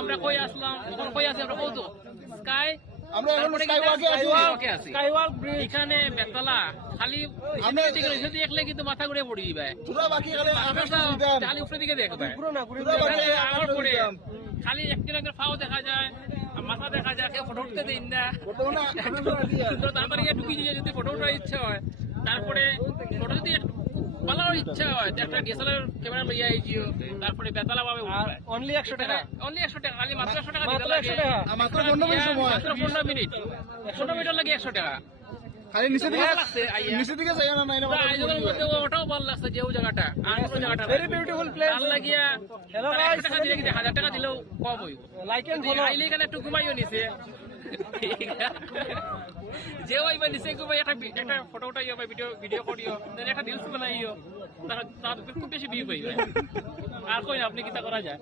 আমরা কই আসলাম এখন কই আছি আমরা কত স্কাই আমরা এখন স্কাইওয়াকে আছি। স্কাইওয়াক ব্রিজ এখানে বেতলা খালি আমরা দিকে দেখলে কিন্তু মাথা ঘুরে পড়ে যাবে তোরা বাকি খালি আকাশটা দিতাম খালি উপরে দিকে দেখবে তোরা বাকি আবার আকাশটা পরে দিতাম খালি একজনের ফাও দেখা যায় আর মাথা দেখা যায় কেউ ফটো উঠতে দেন না বর্তমানে আকাশটা দিয়া তো তারপরে গিয়ে ঢুকি দিয়ে যদি ফটো ওঠার ইচ্ছা হয় তারপরে ফটো যদি ভালো ইচ্ছা হয় তো একটা ডিএসএলআর ক্যামেরা লইয়া আইজিও তারপরে বেতলা পাবে অনলি 100 টাকা অনলি 100 টাকা খালি মাত্র 100 টাকা মাত্র দিতে লাগে 100 টাকা। মাত্র 15 মিনিট সময় মাত্র 15 মিনিট 15 মিনিট লাগে 100 টাকা খালি নিচে দিকে ভালো লাগছে আইয়া নিচে দিকে যাই না নাই না আয়োজনের মধ্যে ওটাও ভালো লাগছে যে জায়গাটা আর কোন জায়গাটা ভেরি বিউটিফুল প্লেস ভাল লাগিয়া Hello তারা guys, 100 টাকা দিলে কি 1000 টাকা দিলেও কম হইব লাইক এন্ড যদি ফলো আইলে এখানে একটু ঘুমাইও নিছে যে ওইবা নিচে ঘুমাই একটা ফটো উঠাইও বা ভিডিও করিও দেন একটা রিলস বানাইও তার খুব বেশি ভিউ পাইবে আর কই না আপনি কিটা করা যায়